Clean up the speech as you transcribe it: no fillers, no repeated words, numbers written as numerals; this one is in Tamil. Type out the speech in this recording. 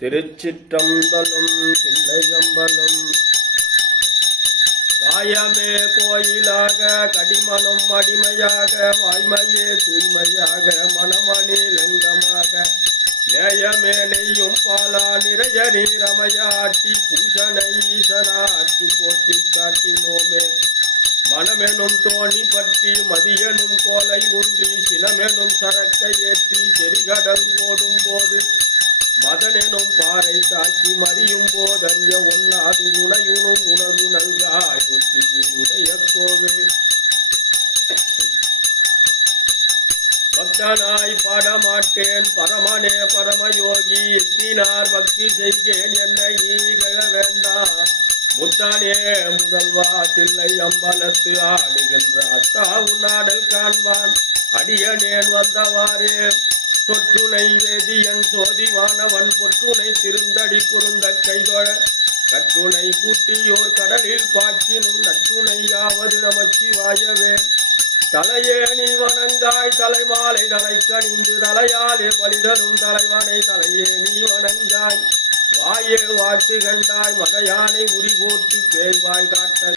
திருச்சிற்றம்பலம் தில்லையம்பலம். காயமே கோயிலாக கடிமனம் அடிமையாக வாய்மையே தூய்மையாக மனமணி லங்கமாக நேயமே நெய்யும் பாலா நிறைய நீரமையாட்டி பூஷனை ஈசனாக்கு போட்டி காட்டினோமே. மனமெனும் தோணி பற்றி மதியனும் கோலை உன்றி சினமெனும் சரக்கை ஏற்றி செறிகடல் ஓடும் போது மதனெனும் பாறை தாக்கி மறியும் போதறிய ஒன்னாது உனையுணும் உணர்வு நல்காய் ஒத்தியுடைய கோவே. பக்தனாய் பாடமாட்டேன் பரமனே பரமயோகி எத்தினார் பக்தி செய்கேன் என்னை நீகழ வேண்டா. முத்தானே முதல்வா தில்லை அம்பலத்து ஆடுகின்ற அத்தா உன்னாடல் காண்பான் அடியனேன் வந்தவாறே. சொற்றுனை வேதியன் சோதிவானவன் பொற்றுனை திருந்தடி பொருந்த கைதொழ கற்றுனை கூட்டியோர் கடலில் பாய்ச்சினும் நற்றுணையாவது நமச்சிவாயவே. தலையே நீ வணங்காய் தலைமாலை தலை கணிந்து தலையாலே பலிதரும் தலைவனை தலையே நீ வணங்காய் வாயே வாட்டு கண்டாய் மகையானை உரி போட்டு பேய்வாய் காட்ட